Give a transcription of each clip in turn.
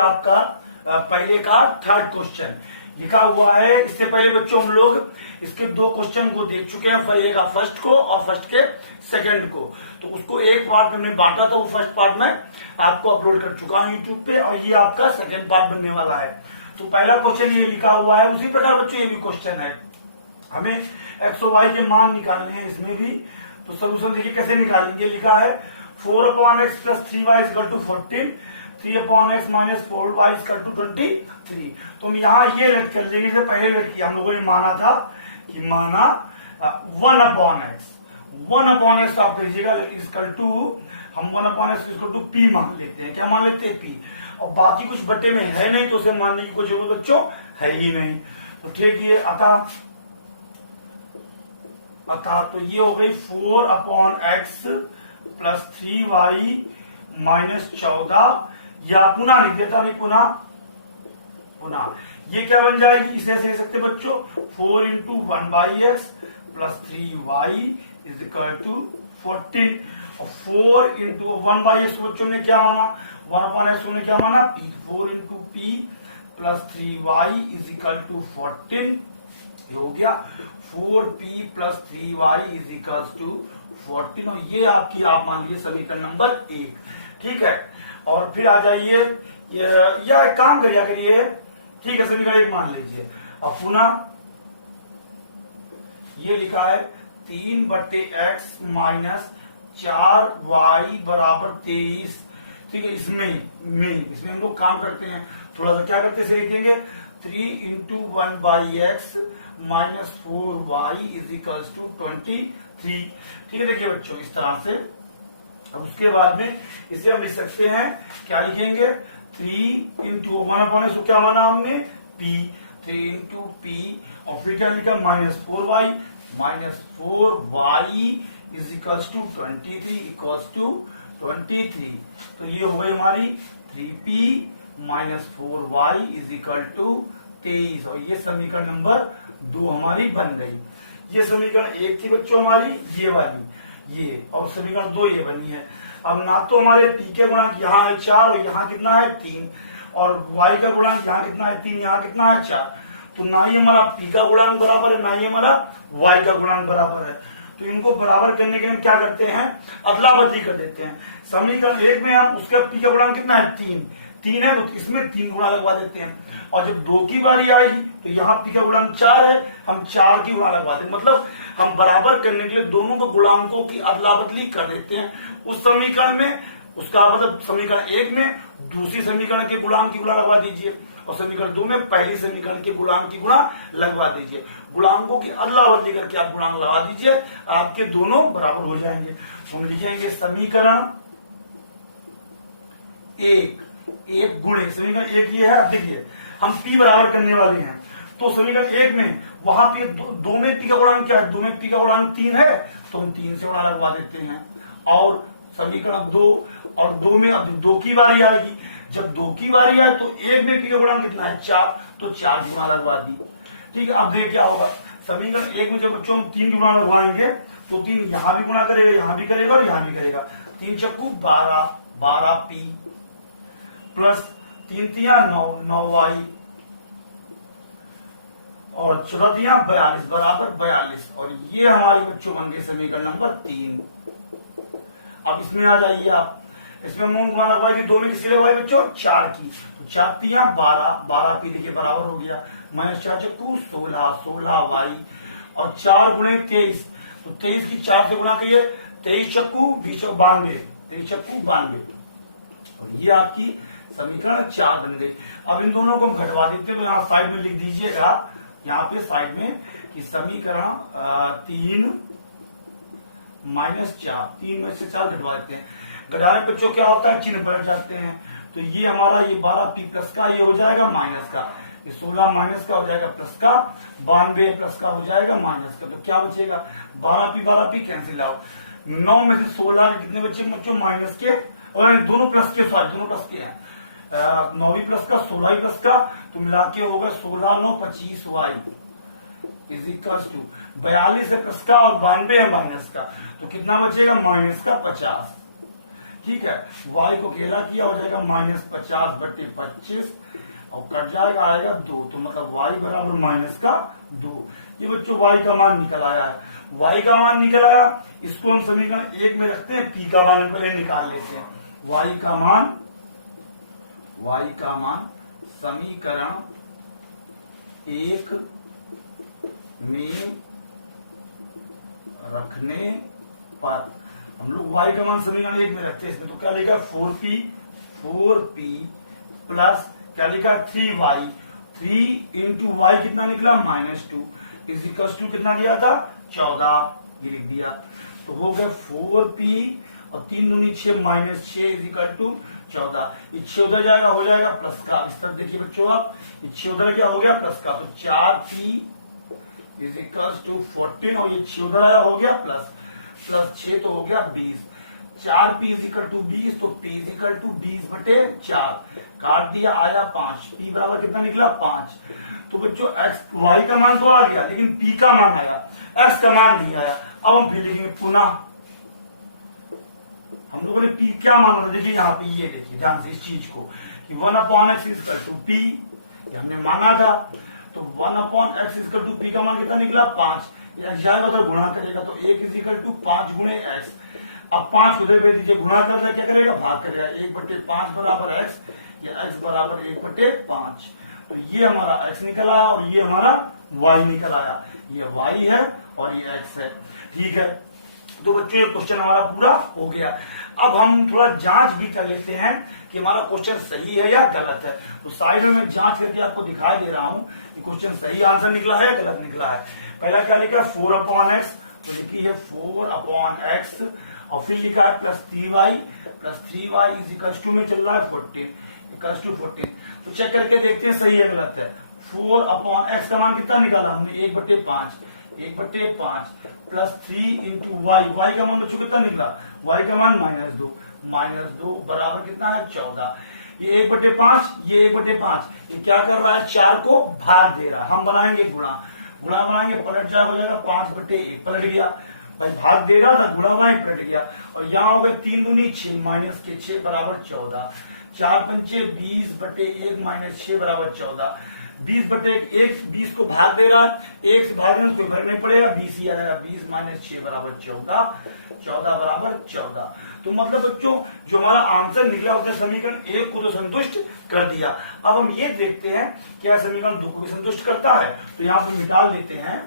आपका पहले का थर्ड क्वेश्चन लिखा हुआ है। इससे पहले बच्चों हम लोग इसके दो क्वेश्चन को देख चुके हैं, पहले का फर्स्ट को और फर्स्ट के सेकंड को। तो उसको एक पार्ट में हमने बांटा था, वो फर्स्ट पार्ट में आपको अपलोड कर चुका हूं यूट्यूब पे, और ये आपका सेकंड पार्ट बनने वाला है। तो पहला क्वेश्चन ये लिखा हुआ है, उसी प्रकार बच्चों ये भी क्वेश्चन है, हमें एक्स और वाई के मान निकालने हैं इसमें भी। तो सोल्यूशन देखिए कैसे निकालेंगे। लिखा है 4/x + 3y = 14, 3/x - 4y = 23। तो हम यहाँ ये लेट कर लेंगे, जैसे पहले लेट किया हम लोगों ने माना था कि माना 1/x आप लीजिएगा इक्वल टू, हम 1/x = p मान लेते हैं। क्या मान लेते हैं? p। और बाकी कुछ बटे में है नहीं तो उसे मानने की कोई जरूरत बच्चों है ही नहीं। तो ठीक है, अतः तो ये हो गई 4/x + 3y - 14, या पुनः लिख देता हूं, पुनः ये क्या बन जाएगी, इसे ऐसे लिख सकते बच्चों 4 × 1/x + 3y = 14, और 4 × 1/x बच्चों ने क्या माना, 1/x ने क्या माना p, 4 × p + 3y = 14। हो गया 4p + 3y = 14, और ये आपकी आप मान लीजिए समीकरण नंबर 1। ठीक है, और फिर आ जाइए, या एक काम करिए, ठीक है, समीकरण 1 मान लीजिए। अब पुनः ये लिखा है 3/x - 4y = 23। ठीक है, इसमें हम लोग काम करते हैं, थोड़ा सा क्या करते हैं, लिखेंगे 3 × 1/x - 4y = 23। ठीक है, देखिए बच्चों इस तरह से। अब उसके बाद में इसे हम लिख सकते हैं, क्या लिखेंगे 3 × 1/x को क्या माना हमने p, 3 × p, और फिर क्या लिखा -4y = 23। तो ये हो गई हमारी 3p - 4y = 23, और ये समीकरण नंबर 2 हमारी बन गई। ये समीकरण 1 थी बच्चों हमारी, ये वाली, ये, और समीकरण 2 ये बनी है। अब ना तो हमारे p के गुणांक यहाँ है 4 और यहाँ कितना है 3, और y का गुणांक यहाँ कितना है 3, यहाँ कितना है 4। तो ना ही हमारा p का गुणांक बराबर है, ना ही हमारा y का गुणांक बराबर है। तो इनको बराबर करने के लिए हम क्या करते हैं, अदला बदली कर देते हैं। समीकरण 1 में हम उसका p का गुणांक कितना है 3 है, तो इसमें 3 गुणा लगवा देते हैं, और जब 2 की बारी आएगी तो यहाँ p का गुणांक 4 है, हम 4 की गुणा लगवा देते। मतलब हम बराबर करने के लिए दोनों को गुणांकों की अदला बदली कर देते हैं। उस समीकरण में, उसका मतलब समीकरण 1 में दूसरी समीकरण के गुणांक की गुणा लगवा दीजिए, और समीकरण 2 में पहली समीकरण के गुणांक की गुणा लगवा दीजिए। गुणांकों की अदला बदली करके आप गुणांक लगा दीजिए, आपके दोनों बराबर हो जाएंगे। हम लिखेंगे समीकरण 1 गुणे समीकरण 1 ये है। अब देखिए हम p बराबर करने वाले हैं, तो समीकरण 1 में वहां पे 2 में p का गुणांक क्या है, 2 में p का गुणांक 3 है, तो हम 3 से गुणा लगवा देते हैं। और समीकरण 2 और 2 में अब 2 की बारी आएगी, जब 2 की बारी आए तो 1 में p का गुणांक कितना है 4, तो 4 गुणा लगवा दी। ठीक है, अब देखिए क्या होगा, समीकरण 1 में जब बच्चों हम 3 गुणा लगवाएंगे तो 3 यहाँ भी गुणा करेगा, यहाँ भी करेगा और यहाँ भी करेगा। 3 चक्कू 12p प्लस 3 तिया 9y और 14 तिया 42 बराबर 42, और ये हमारी बच्चों बन गए समीकरण नंबर 3। अब इसमें आ जाइए आप, इसमें हम गुणा लगवाएंगे 2 में किसी लगवाए बच्चों 4 की, तो 4 तिया 12 p के बराबर हो गया, -4 चक्कू 16y, और 4 गुणे 23, तो 23 की 4 से गुणा करिए, 23 चक्कू 20 92, 23 चक्कू 92, और ये आपकी समीकरण 4 बन गई। अब इन दोनों को हम घटवा देते हैं, तो यहाँ साइड में लिख दीजिएगा, यहाँ पे साइड में कि समीकरण 3 - 4, 3 में से 4 घटवा देते हैं। घटाने बच्चों क्या होता है, चिन्ह पलट जाते हैं, तो ये हमारा ये 12p प्लस का ये हो जाएगा माइनस का, ये 16 माइनस का हो जाएगा प्लस का, 92 प्लस का हो जाएगा माइनस का। तो क्या बचेगा, 12p कैंसिल आउट, 9 में से 16 कितने बच्चे बच्चों माइनस के, और दोनों प्लस के, सॉरी दोनों प्लस के हैं, 9 प्लस का 16 प्लस का, तो मिला के होगा 16 9 25y = 42 है प्लस का और 92 है माइनस का, तो कितना बचेगा माइनस का 50। ठीक है, y को अकेला किया हो जाएगा -50/25 और कट जाएगा, आएगा 2, तो मतलब y बराबर -2। ये बच्चों y का मान निकल आया है। y का मान निकल आया, इसको हम समीकरण 1 में रखते हैं, p का मान पहले निकाल लेते हैं। y का मान समीकरण 1 में रखने पर हम लोग y का मान समीकरण 1 में रखते हैं, इसमें तो क्या लिखा 4p प्लस क्या लिखा 3y, 3 इंटू वाई कितना निकला -2 इज इक्वल टू कितना दिया था 14, ये लिख दिया। तो हो गया 4p और 3 दूनी 6 -6 इज इक्वल टू 14। ये 6 उधर जाएगा, हो जाएगा प्लस का। इस तरफ देखिए बच्चों आप, ये 6 उधर क्या हो गया प्लस का, तो 4p इज इक्वल टू 14 और ये 6 उधर आया, हो गया प्लस 6 तो हो गया 20। 4p इज इक्वल टू 20, तो p इज इक्वल टू 20/4 काट दिया, आया 5, p बराबर कितना निकला 5। तो बच्चों y का मान तो आ गया, लेकिन p का मान आया, x का मान नहीं आया। अब हम फिर लिखेंगे पुनः, हम लोगों ने p क्या माना था, देखिए यहाँ पे, ये देखिए ध्यान से इस चीज को कि 1/x is equal to p, ये हमने माना था। तो 1/x is equal to p का मान कितना निकला 5, x जाएगा तो गुणा करेगा, तो 1 इज इक्वल टू 5 गुणे x। अब 5 उधर भेज दीजिए, गुणा करना क्या करेगा भाग करेगा, 1/5 बराबर x, या x बराबर 1/5। तो ये हमारा x निकल आया और ये हमारा y निकल आया, ये y है और ये x है। ठीक है, तो बच्चों ये क्वेश्चन हमारा पूरा हो गया। अब हम थोड़ा जांच भी कर लेते हैं कि हमारा क्वेश्चन सही है या गलत है। तो साइड में मैं जांच करके आपको दिखाई दे रहा हूँ कि क्वेश्चन सही आंसर निकला है या गलत निकला है। पहला क्या लिखा है 4/x, तो लिखी है 4/x और फिर लिखा है +3y इज इक्वल टू में चल रहा है 14। तो चेक करके देखते हैं सही है गलत है। 4/x का मान कितना निकाला हमने 1/5 प्लस 3 इंटू y का मान बच्चों कितना निकला, y का मान -2 बराबर कितना है 14। ये 1/5, ये 1/5, ये क्या कर रहा है 4 को भाग दे रहा है। हम बनाएंगे गुणा बनाएंगे, पलट जाएगा, हो जाएगा 5/1 पलट गया, भाई भाग दे रहा था, गुणा बनाए पलट गया। और यहाँ हो गया 3 दूनी 6 -6 बराबर 14, 4 पंचे 20/1 -6 बराबर 14। 20/1 20 को भाग दे रहा है, 1 से भागने से कोई फर्क नहीं पड़ेगा, 20 ही आ जाएगा, 20 -6 बराबर 14 बराबर 14। तो मतलब बच्चों जो हमारा आंसर निकला उसने समीकरण 1 को तो संतुष्ट कर दिया। अब हम ये देखते हैं क्या समीकरण 2 को भी संतुष्ट करता है। तो यहाँ पर मिटा लेते हैं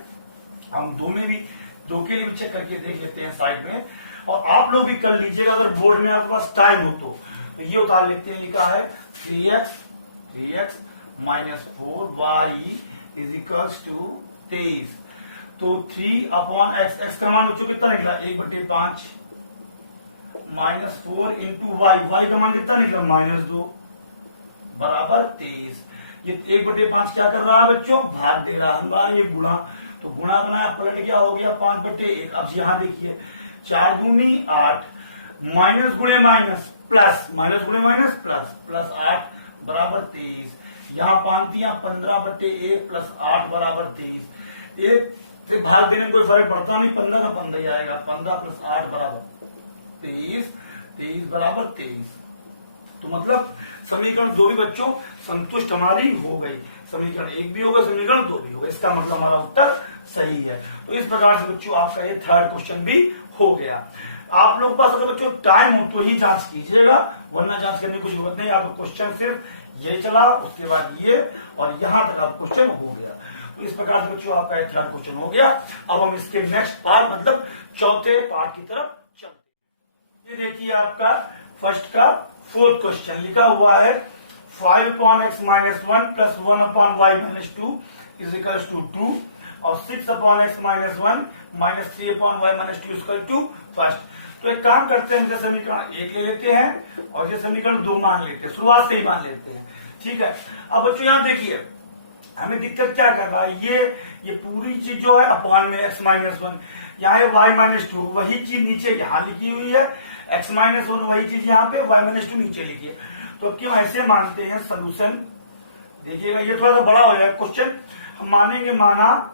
हम, 2 के लिए भी चेक करके देख लेते हैं साइड में, और आप लोग भी कर लीजिएगा अगर बोर्ड में आपके पास टाइम हो तो। ये उतार लेते हैं, लिखा है 3x -4y is equals to 23। तो 3/x, x का मान बच्चों कितना निकला 1/5 -4 इंटू y का मान कितना निकला -2 बराबर 23। ये 1/5 क्या कर रहा है बच्चों भाग दे रहा है, ये गुणा, तो गुणा बनाया पलट गया, हो गया 5/1। अब यहाँ देखिए 4 दूनी 8 माइनस गुणे माइनस प्लस प्लस 8 बराबर 23। यहाँ पांतियां 15/1 प्लस 8 बराबर 23। एक से भाग देने में कोई फर्क पड़ता नहीं, 15 का 15 ही आएगा, 15 + 8 बराबर 23 बराबर 23। तो मतलब समीकरण 2 भी बच्चों संतुष्ट हमारी हो गई, समीकरण 1 भी होगा, समीकरण 2 भी होगा, इसका मतलब हमारा उत्तर सही है। तो इस प्रकार से बच्चों आपका ये थर्ड क्वेश्चन भी हो गया। आप लोग पास अगर बच्चों टाइम हो तो ही जांच कीजिएगा, वरना जांच करने की जरूरत नहीं। आपका क्वेश्चन सिर्फ ये चला, उसके बाद ये और यहाँ तक आप क्वेश्चन हो गया। तो इस प्रकार से बच्चों आपका थर्ड क्वेश्चन हो गया। अब हम इसके नेक्स्ट पार्ट मतलब चौथे पार्ट की तरफ चलते। ये देखिए आपका फर्स्ट का फोर्थ क्वेश्चन लिखा हुआ है 5/x - 1 + 1/y - 2 is equal to 2 और 6/x - 1 - 3/y - 2 equal to first. तो एक काम करते हैं, जैसे समीकरण 1 ले लेते हैं और ये समीकरण 2 मान लेते हैं, शुरुआत से ही मान लेते हैं, ठीक है। अब बच्चों यहाँ देखिए हमें दिक्कत क्या कर रहा है, ये पूरी चीज जो है अपॉन में x - 1, यहाँ है y - 2, वही चीज नीचे यहाँ लिखी हुई है, x - 1 वही चीज यहाँ पे y - 2 नीचे लिखी है। तो क्यों ऐसे मानते हैं, सोल्यूशन देखिएगा, ये थोड़ा सा बड़ा हो जाएगा क्वेश्चन, हम मानेंगे माना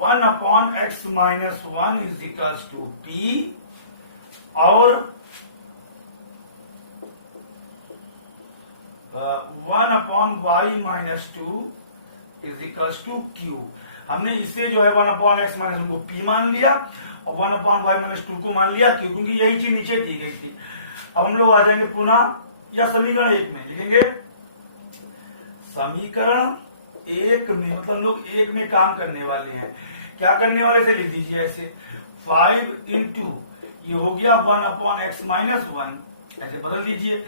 1/x - 1 is equal to p और 1/y-2 is equals to Q. हमने इसे जो है 1/x-1 को p मान लिया और 1/y-2 को मान लिया क्यू, क्योंकि यही चीज नीचे दी गई थी। अब हम लोग आ जाएंगे पुनः या समीकरण 1 में लिखेंगे। समीकरण 1 में मतलब हम लोग 1 में काम करने वाले हैं। क्या करने वाले से लिख दीजिए ऐसे 5 इंटू ये हो गया 1/x-1 ऐसे बदल दीजिए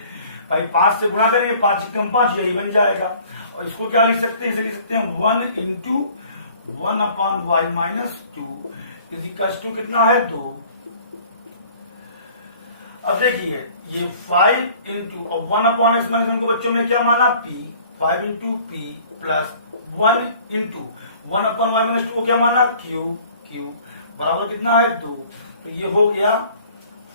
भाई, 5 से गुणा करेंगे 5 कम 5 यही बन जाएगा। और इसको क्या लिख सकते हैं, इसे लिख सकते हैं 1 into 1/y-2 is equals to कितना है 2। अब देखिए ये 5 इंटू और 1/x-1 को बच्चों में क्या माना p, 5 into p plus 1 into 1/y-2 को क्या माना q बराबर कितना है 2। तो ये हो गया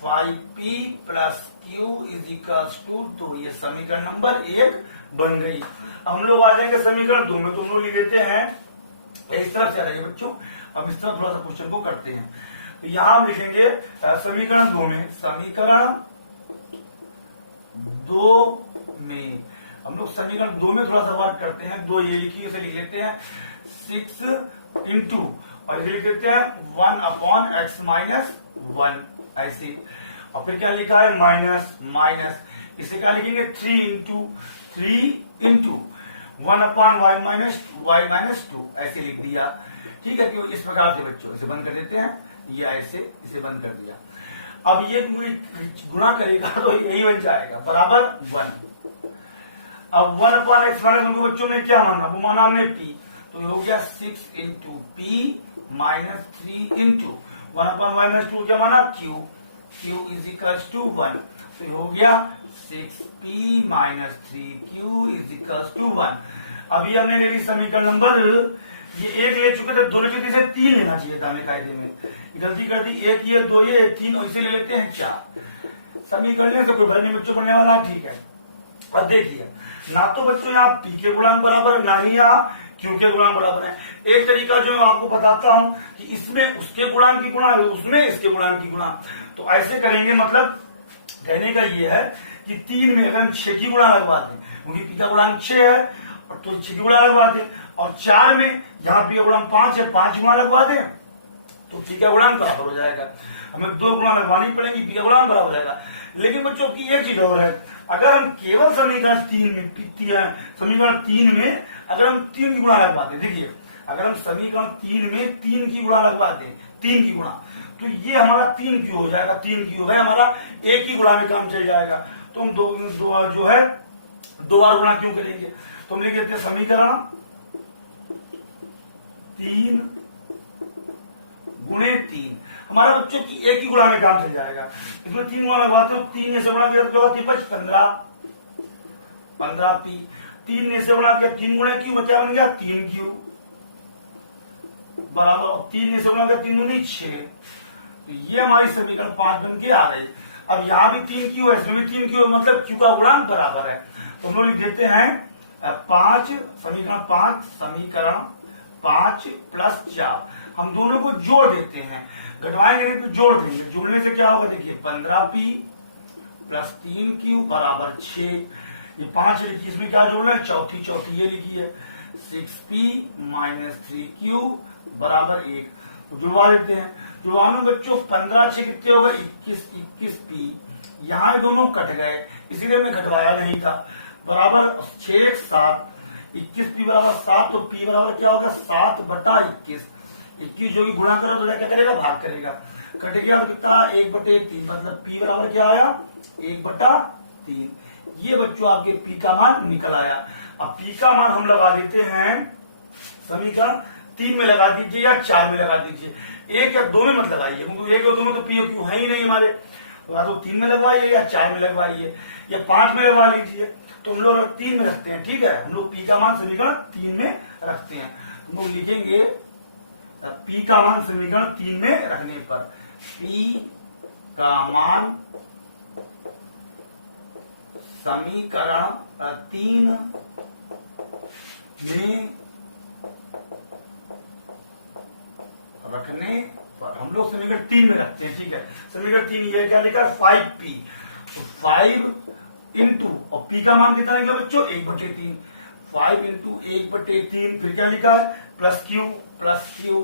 5p plus q is equals to 2। ये समीकरण नंबर 1 बन गई। अब हम लोग आ जाएंगे समीकरण 2 में, तो हम लोग लिख देते हैं इस तरफ से आ जाइए बच्चों। अब इस तरफ थोड़ा सा क्वेश्चन को करते हैं। तो यहां हम लिखेंगे समीकरण 2 में, समीकरण 2 में हम लोग समीकरण 2 में थोड़ा सा बात करते हैं। 2 ये लिखिए, इसे लिख लेते हैं 6 इंटू और इसे लिख देते हैं 1/x-1 ऐसे। और फिर क्या लिखा है माइनस, इसे क्या लिखेंगे 3 इंटू 1/y-2 ऐसे लिख दिया। ठीक है, क्यों इस प्रकार से बच्चों इसे बंद कर देते हैं, ये ऐसे इसे बंद कर दिया। अब ये गुणा करेगा तो यही बन जाएगा बराबर 1। अब 1/x-1 को बच्चों ने क्या माना, वो माना हमने p, तो ये हो गया 6 into p minus 3 into 1/y-2 क्या माना q इज इक्वल्स टू 1। तो ये हो गया 6p minus 3q is equals to 1। अभी हमने ले ली समीकरण नंबर, ये 1 ले चुके थे, दोनों की जगह 3 लेना चाहिए था हमें कायदे में, गलती कर दी। 1 ये 2 ये 3 और इसे ले लेते हैं 4। समीकरण से कोई भर नहीं बच्चों बनने वाला। ठीक है, अब देखिए ना तो बच्चों यहाँ p के गुणांक बराबर, ना ही यहाँ q के गुणांक बराबर है। एक तरीका जो मैं आपको बताता हूं कि इसमें उसके गुणांक की गुणा, उसमें इसके गुणांक की गुणा, तो ऐसे करेंगे। मतलब कहने का ये है कि 3 में अगर हम 6 की गुणा लगवा दें, क्योंकि p का गुणांक 6 है और तो 6 की गुणा लगवा दें, और 4 में यहाँ p का गुणांक 5 है, 5 गुणा लगवा दें तो p का गुणांक बराबर हो जाएगा। हमें 2 गुणा लगवानी पड़ेगी, p का गुणांक बराबर हो जाएगा। लेकिन बच्चों की एक चीज और है, अगर हम केवल समीकरण 3 में अगर हम 3 की गुणा लगवा दें, देखिए अगर हम समीकरण 3 में 3 की गुणा लगवा दें, 3 की गुणा, तो ये हमारा 3 क्यू हो जाएगा। 3 क्यू है हमारा, एक ही गुणा में काम चल जाएगा। तो हम दो जो है 2 बार गुणा क्यों करेंगे, तो हम लिख देते हैं समीकरण 3 गुणे 3 हमारा बच्चों की एक ही गुणा में काम चल जाएगा। इसमें 3 गुणा लगवाते हो, 3 में से गुणा किया तो 15p, 3 में से गुणा किया 3 गुणे क्यू बचा बन गया 3q बराबर 3 में से गुणा किया 3 गुनी 6। तो ये हमारी समीकरण 5 बन के आ गई। अब यहाँ भी 3q है, इसमें भी 3q, मतलब q का गुणांक बराबर है। तो हम लोग लिख देते हैं 5 समीकरण 5 प्लस 4, हम दोनों को जोड़ देते हैं, घटवाएंगे नहीं तो जोड़ देंगे। जोड़ने से क्या होगा, देखिए 15p प्लस 3q बराबर 6। ये 5 है, इसमें क्या जोड़ना है, चौथी ये लिखी है 6p माइनस 3q बराबर 1। तो जुड़वा देते हैं। जुड़वाने बच्चों 15 6 कितने होगा 21p, यहाँ दोनों कट गए इसीलिए हमने घटवाया नहीं था, बराबर 6 7, 21p बराबर 7, तो p बराबर क्या होगा 7/21। 21 जो भी गुणा करो तो क्या करेगा, भाग करेगा, कट गया तो कितना 1/3, मतलब p बराबर क्या आया 1/3। ये बच्चों आपके p का मान निकल आया। अब p का मान हम लगा देते हैं समीकरण 3 में लगा दीजिए या 4 में लगा दीजिए, 1 या 2 में मत लगाइए, क्योंकि 1 या 2 में तो p और q है ही नहीं हमारे, तो या तो 3 में लगवाइए या 4 में लगवाइए या 5 में लगवा लीजिए। तो हम लोग 3 में रखते हैं, ठीक है, हम लोग p का मान समीकरण 3 में रखते हैं। हम लोग लिखेंगे p का मान समीकरण 3 में रखने पर p का मान समीकरण 3 में रखने पर हम लोग समीकरण 3 में रखते हैं, ठीक है। समीकरण 3 ये क्या लिखा है 5p, तो 5 इंटू और p का मान कितना निकला बच्चों 1/3, 5 इंटू 1/3, फिर क्या लिखा है प्लस क्यू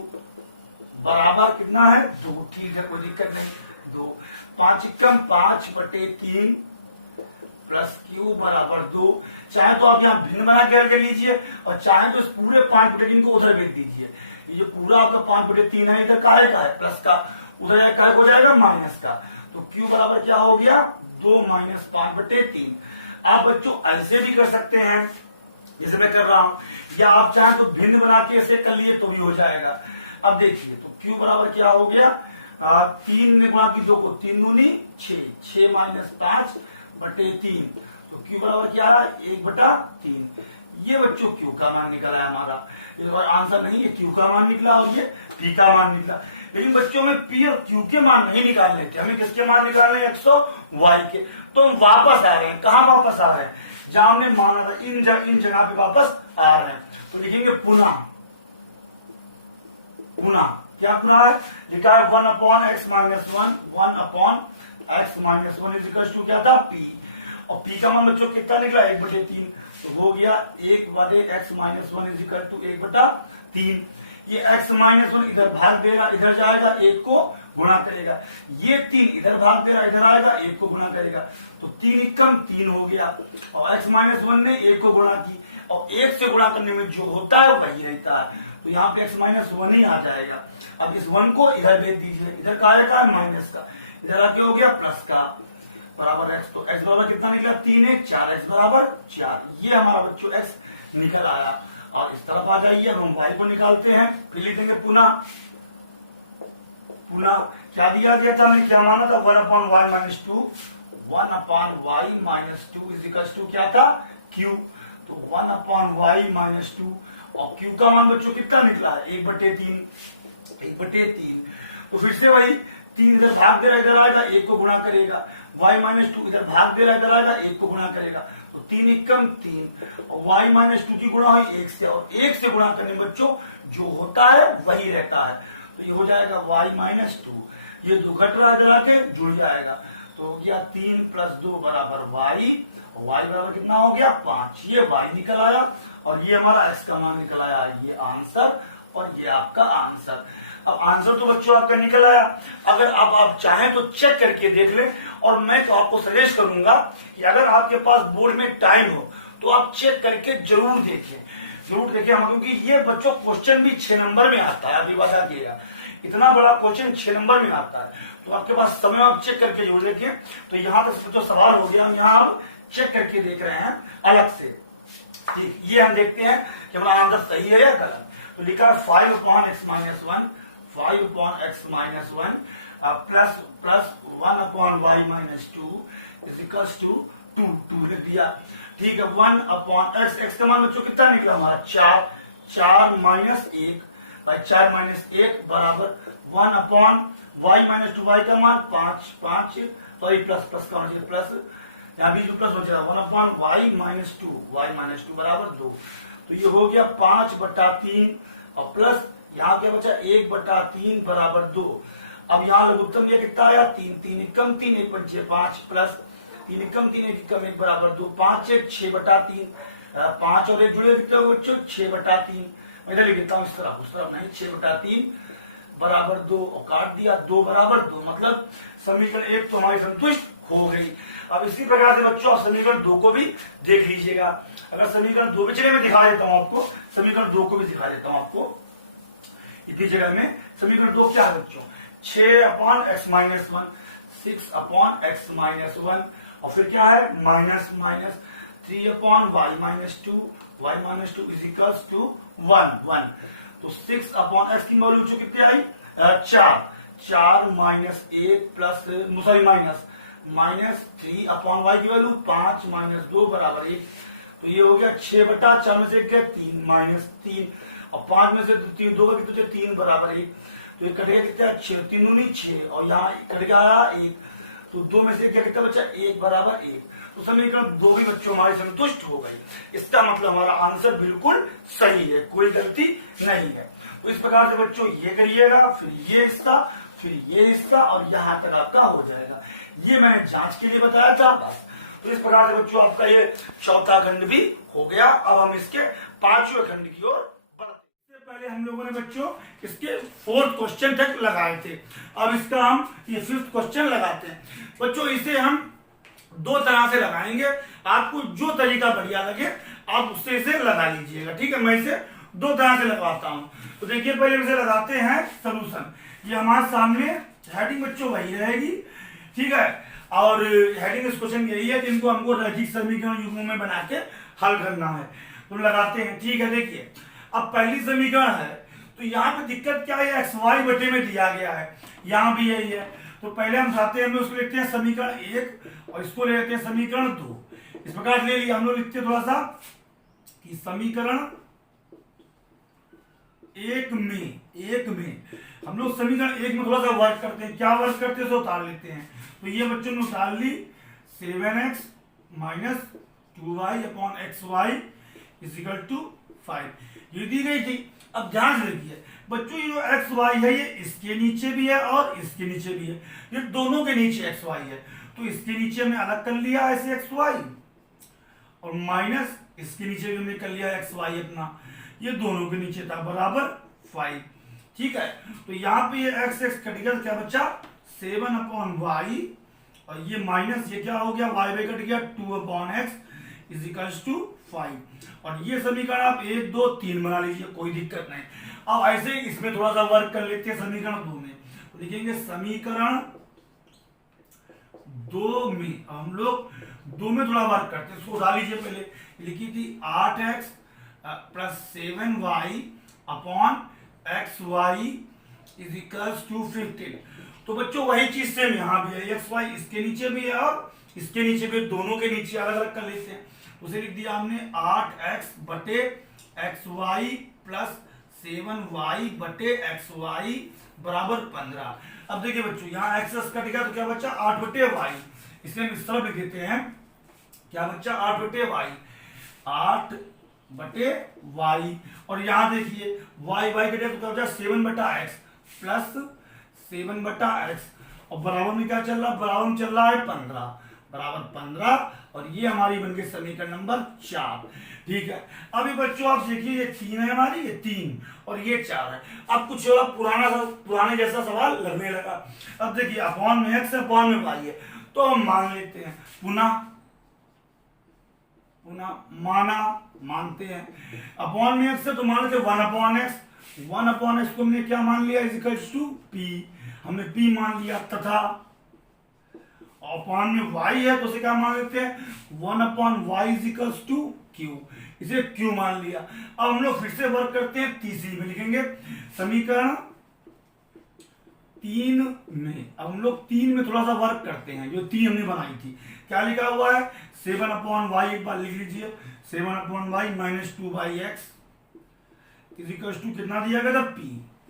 बराबर कितना है 2, ठीक है कोई दिक्कत नहीं 2, 5 एकम 5/3 प्लस क्यू बराबर 2। चाहे तो आप यहाँ भिन्न बना के लीजिए और चाहे तो इस पूरे 5/3 को उधर भेज दीजिए। ये जो पूरा आपका 5/3 है इधर काय का है प्लस का, उधर काय हो जाएगा माइनस का, तो क्यू बराबर क्या हो गया 2 - 5/3। आप बच्चों ऐसे भी कर सकते हैं जैसे मैं कर रहा हूं, या आप चाहे तो भिन्न बना के ऐसे कर लिए तो भी हो जाएगा। अब देखिए तो क्यू बराबर क्या हो गया 3 ने गुणा की 2 को 3 दूनी 6, 6 - 5/3, तो क्यू बराबर क्या है 1/3। ये बच्चों क्यू का मान निकला है हमारा, इस बार आंसर नहीं है क्यू का मान निकला और ये पी का मान निकला। लेकिन बच्चों में पी और क्यू के मान नहीं निकालने थे, हमें किसके मान निकालने हैं एक्स और वाई के। तो हम वापस आ रहे हैं, कहाँ वापस आ रहे हैं जहां हमने माना था इन जगह पे वापस आ रहे हैं। तो लिखेंगे पुनः क्या पुनः है लिखा है 1/x - 1 1/x - 1 is equal to क्या था p, और p का मान बच्चों कितना निकला 1/3, तो हो गया 1/x - 1 इज इक्वल टू 1/3। ये x - 1 इधर भाग देगा, इधर जाएगा 1 को गुणा करेगा, ये 3 इधर भाग देगा, इधर आएगा 1 को गुणा करेगा, तो 3 एकम 3 हो गया, और x - 1 ने 1 को गुणा की, और 1 से गुणा करने में जो होता है वही रहता है, तो यहाँ पे x - 1 ही आ जाएगा। अब इस 1 को इधर भेज दीजिए, इधर का आएगा माइनस का, इधर आके हो गया प्लस का बराबर x, तो x बराबर कितना निकला 3 है 4, x बराबर 4। ये हमारा बच्चों x निकल आया। और इस तरफ आ जाइए, अब हम y को निकालते हैं, फिर लिखेंगे पुनः क्या दिया गया था, हमने क्या माना था 1/y - 2, 1/y - 2 is equal to क्या था q, तो 1/y - 2, और q का मान बच्चों कितना निकला है 1/3। तो फिर से वही 3 इधर भाग दे रहा इधर आएगा 1 को गुणा करेगा, y - 2 इधर भाग दे रहा इधर आएगा 1 को गुणा करेगा, तो 3 एकम 3, और y - 2 की गुणा हुई 1 से, और 1 से गुणा करने में बच्चों जो होता है वही रहता है, तो ये हो जाएगा y - 2, ये 2 घट रहा इधर आके जुड़ जाएगा, तो हो गया 3 + 2 बराबर y, और y बराबर कितना हो गया 5, ये y निकल आया, और ये हमारा x का मान निकल आया, ये आंसर और ये आपका आंसर। अब आंसर तो बच्चों आपका निकल आया, अगर आप चाहें तो चेक करके देख लें, और मैं तो आपको सजेस्ट करूंगा कि अगर आपके पास बोर्ड में टाइम हो तो आप चेक करके जरूर देखें क्योंकि ये बच्चों क्वेश्चन भी 6 नंबर में आता है, अभी बता दिएगा इतना बड़ा क्वेश्चन 6 नंबर में आता है, तो आपके पास समय आप चेक करके जरूर देखिए। तो यहाँ तक तो सवाल हो गया, हम यहाँ चेक करके देख रहे हैं अलग से, ठीक। ये हम देखते हैं कि हमारा आंसर सही है या गलत। तो लिखा है 5/x - 1 5/x - 1 plus 1/y - 2 is equal to 2 लिख दिया, ठीक है। 1/x, x का मान बच्चों कितना निकला हमारा 4 4 - 1 भाई 4 - 1 बराबर 1/y - 2, y का मान 5 सॉरी प्लस का होना प्लस, यहाँ बीच में प्लस हो जाएगा 1/y - 2 बराबर 2, तो ये हो गया 5/3, और प्लस यहाँ क्या बचा 1/3 बराबर 2। अब यहाँ लघुत्तम ये कितना आया 3, 3 एकम 3 1 पंचे 5 प्लस 3 एकम 3 1 एकम 1 बराबर 2, 5 1 6/3, 5 और 1 जुड़े कितने हो बच्चों 6/3, मैं इधर लिख देता हूँ इस तरफ, उस तरफ नहीं, 6/3 बराबर 2, और काट दिया 2 बराबर 2, मतलब समीकरण 1 तो हमारी संतुष्ट हो गई। अब इसी प्रकार से बच्चों समीकरण 2 को भी देख लीजिएगा। अगर समीकरण 2 चलिए मैं दिखा देता हूँ आपको, समीकरण 2 को भी दिखा देता हूँ आपको इतनी जगह में। समीकरण 2 क्या है बच्चों 6/x - 1 6/x - 1, और फिर क्या है minus 3/y - 2 y - 2 is equal to 1। तो 6/x की वैल्यू कितनी आई 4 -1 प्लस सॉरी माइनस 3/y की वैल्यू 5 - 2 बराबर 1, तो ये हो गया 6/4 में से क्या 3 - 3, और 5 में से 2 का कितना 3 बराबर 1, तो ये कटेगा कितना 6 3 दूनी 6, और यहाँ कट गया 1, तो 2 में से क्या कितना बचा 1 बराबर 1, तो समीकरण 2 भी बच्चों हमारी संतुष्ट हो गई। इसका मतलब हमारा आंसर बिल्कुल सही है, कोई गलती नहीं है। तो इस प्रकार से बच्चों ये करिएगा, फिर ये हिस्सा, फिर ये हिस्सा और यहाँ तक आपका हो जाएगा। ये मैंने जांच के लिए बताया था बस। तो इस प्रकार से बच्चों आपका ये चौथा खंड भी हो गया। अब हम इसके पांचवें खंड की ओर बढ़ते हैं। इससे पहले हम लोगों ने बच्चों इसके 4th क्वेश्चन तक लगाए थे। अब इसका हम ये 5th क्वेश्चन लगाते हैं। बच्चों इसे हम 2 तरह से लगाएंगे, आपको जो तरीका बढ़िया लगे आप उससे इसे लगा लीजिएगा, ठीक है। मैं इसे 2 तरह से लगाता हूं। तो देखिए पहले इसे लगाते हैं सॉल्यूशन। ये हमारे सामने हेडिंग बच्चों वही रहेगी, ठीक है। और हेडिंग इस क्वेश्चन यही है कि इनको हमको रैखिक समीकरण युग्मों में बना के हल करना है। तो लगाते हैं, ठीक है। देखिए अब पहली समीकरण है, तो यहाँ पे दिक्कत क्या है, एक्स वाई बटे में दिया गया है, यहाँ भी यही है। तो पहले हम चाहते हैं, हम उसको लिखते हैं समीकरण 1 और इसको ले लेते हैं समीकरण 2। इस प्रकार ले लिया। हम लोग लिखते हैं थोड़ा सा कि समीकरण 1 में हम लोग समीकरण 1 में थोड़ा सा वर्क करते हैं। क्या वर्क करते हैं, तो उतार लेते हैं। तो ये बच्चों ने उतार ली 7x minus 2y upon xy is equal to 5, ये दी गई थी। अब ध्यान से देखिए बच्चों, ये जो xy है ये इसके नीचे भी है और इसके नीचे भी है, ये दोनों के नीचे xy है। तो इसके नीचे हमने अलग कर लिया ऐसे xy और माइनस इसके नीचे भी हमने कर लिया xy अपना, ये दोनों के नीचे था बराबर 5, ठीक है। तो यहाँ पे ये x कट गया, तो क्या बचा 7 अपॉन वाई और ये माइनस ये क्या हो गया y कट गया 2 अपॉन x इजिकल्स टू 5। और ये समीकरण आप 1 2 3 बना लीजिए, कोई दिक्कत नहीं। अब ऐसे इसमें थोड़ा सा वर्क कर लेते हैं समीकरण 2 में। तो लिखेंगे समीकरण 2 में, हम लोग 2 में थोड़ा वर्क करते हैं। इसको उठा लीजिए, पहले लिखी थी 8x plus 7y upon xy is equals to 15। तो बच्चों वही चीज सेम यहाँ भी है, xy इसके नीचे भी है और इसके नीचे भी, दोनों के नीचे अलग अलग कर लेते हैं। उसे लिख दिया हमने 8x बटे xy प्लस 7y बटे xy बराबर 15। अब देखिए बच्चों यहाँ x कट गया तो क्या बच्चा 8 बटे y, इसलिए हम इस तरफ लिख देते हैं, क्या बच्चा 8 बटे y, 8 बटे y। और यहाँ देखिए y कटे तो क्या बचा 7 बटा x प्लस 7 बटा x और बराबर में क्या चल रहा है, बराबर में चल रहा है 15, बराबर 15। और ये हमारी बन गई समीकरण नंबर 4, ठीक है। अभी बच्चों आप देखिए ये 3 है हमारी, ये 3 और ये 4 है। अब कुछ पुराने जैसा सवाल लगने लगा। अब देखिए अपॉन में x है, अपॉन में y है, तो हम मान लेते हैं, पुनः मानते हैं। अपॉन में x है तो मान लेते 1 अपॉन x को हमने क्या मान लिया इजिकल्स टू p, हमने p मान लिया। तथा अपॉन में y है तो उसे क्या मान लेते हैं 1 upon y is equals to q, इसे q मान लिया। अब हम लोग फिर से वर्क करते हैं, तीसरी में लिखेंगे समीकरण 3 में। अब हम लोग 3 में थोड़ा सा वर्क करते हैं, जो 3 हमने बनाई थी। क्या लिखा हुआ है 7 अपॉन वाई, एक बार लिख लीजिए 7 upon y minus 2 by x is equals to कितना दिया गया था p,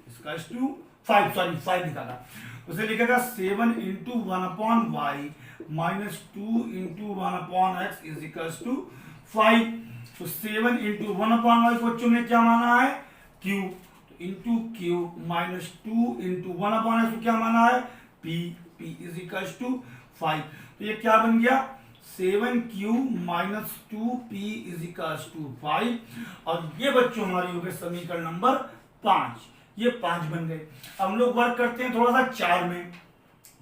इसका टू 5, सॉरी 5 लिखा था, उसे लिखेगा 7 into 1 upon y minus 2 into 1 upon x is equals to 5। तो 7 इंटू 1 अपॉन वाई को बच्चों ने क्या माना है q, into q minus 2 into 1 upon x को क्या माना है p इजिकल्स टू 5। तो ये क्या बन गया 7q माइनस 2p इजिकल्स टू 5। और ये बच्चों हमारी हो गए समीकरण नंबर 5, ये 5 बन गए। अब हम लोग वर्क करते हैं थोड़ा सा 4 में,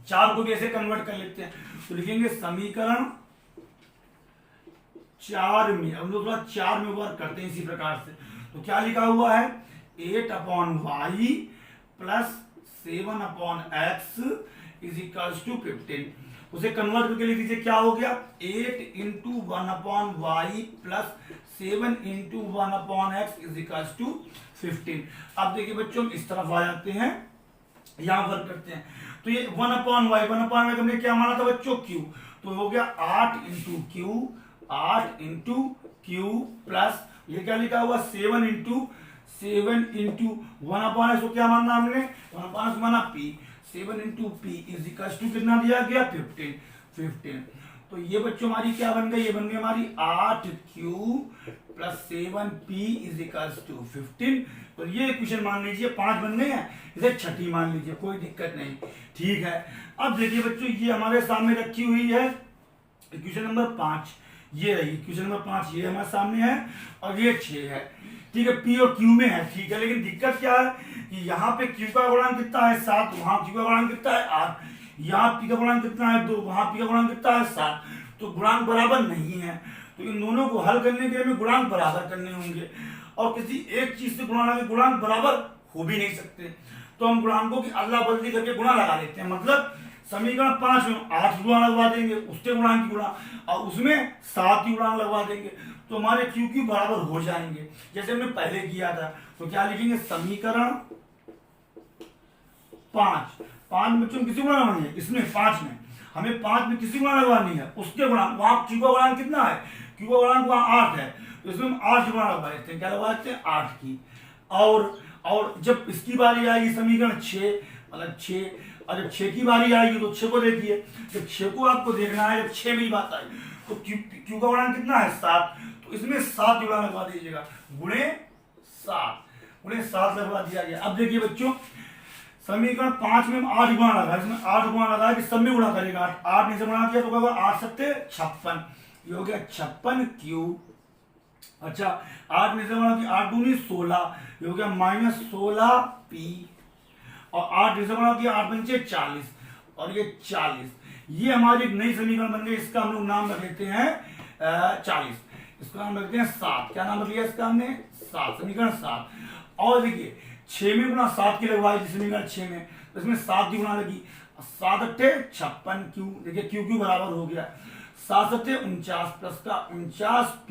4 को भी ऐसे कन्वर्ट कर लेते हैं। तो लिखेंगे समीकरण 4 में, हम लोग थोड़ा 4 में वर्क करते हैं इसी प्रकार से। तो क्या लिखा हुआ है 8 upon y plus 7 upon x is equals to 15। उसे कन्वर्ट करके लिख दीजिए, क्या हो गया 8 into 1 upon y plus 7 into 1 upon x is equals to 15। अब देखिए बच्चों इस तरफ आ जाते हैं, यहां वर्क करते हैं। तो ये 1 अपॉन वाई हमने क्या माना था बच्चों q, तो हो गया 8 इंटू क्यू प्लस ये क्या लिखा हुआ 7 इंटू 1 अपॉन एक्स को क्या मानना हमने 1 अपॉन एक्स माना p, 7 into p is equals to कितना दिया गया 15। तो ये बच्चों हमारी क्या बन गई, ये बन गई हमारी 8Q plus 7P is equals to 15। तो ये इक्वेशन मान लीजिए 5 बन गए हैं, इसे छठी मान लीजिए, कोई दिक्कत नहीं, ठीक है। अब देखिए बच्चों ये हमारे सामने रखी हुई है इक्वेशन नंबर 5, ये रही इक्वेशन नंबर 5, ये हमारे सामने है और ये 6 है, ठीक है। P और Q में है, ठीक है, लेकिन दिक्कत क्या है कि यहाँ पे Q का गुणांक कितना है 7, वहां Q का गुणांक कितना है 8, यहाँ P का गुणांक कितना है 2, वहां P का गुणांक कितना है 7, तो गुणांक बराबर नहीं है। तो इन दोनों को हल करने के लिए हमें गुणांक बराबर करने होंगे और किसी एक चीज से गुणांक बराबर हो भी नहीं सकते, तो हम गुणांकों की अदला बदली करके गुणा लगा देते हैं। मतलब समीकरण 5 में 8 गुणा लगवा देंगे उसके गुणांक की गुणा और उसमें 7 की गुणांक लगवा देंगे, तो हमारे Q बराबर हो जाएंगे जैसे हमने पहले किया था। तो क्या लिखेंगे, समीकरण 5 बच्चों में किसी गुणा लगवानी है, इसमें 5 में हमें 5 में किसी गुणा लगवानी है, उसके गुणांक, वहां Q का गुणांक कितना है, Q का गुणांक वहां 8 है, तो इसमें हम 8 गुणा लगवा देते हैं, क्या लगवा देते हैं 8 की। और जब इसकी बारी आएगी समीकरण 6 मतलब 6, और जब 6 की बारी आएगी तो 6 को देखिए, जब 6 को आपको देखना है, जब 6 में बात आई तो Q का गुणांक कितना है 7, तो इसमें 7 गुणा लगवा दीजिएगा, गुणे 7 लगवा दिया गया। अब देखिए बच्चों समीकरण 5 में हम 8 गुणा लगा, इसमें 8 गुणा लगा कि सब में गुणा करेगा, 8 में से गुणा किया तो क्या होगा 8 सत्ते 56, ये हो गया 56Q। अच्छा 8 में से गुणा किया 8 दूनी 16, ये हो गया -16P, और 8 में से गुणा किया 8 पंचे 40 और ये 40, ये हमारी एक नई समीकरण बन गई, इसका हम लोग नाम रख लेते हैं 40, इसका नाम रखते हैं 7। क्या नाम रख लिया इसका हमने 7, समीकरण 7। और देखिए 6 में गुणा 7 की लगवाई समीकरण 6 में, तो इसमें 7 की गुणा लगी, 7 अट्ठे 56Q, देखिए Q बराबर हो गया 7 सत्ते 49 प्लस का 49P,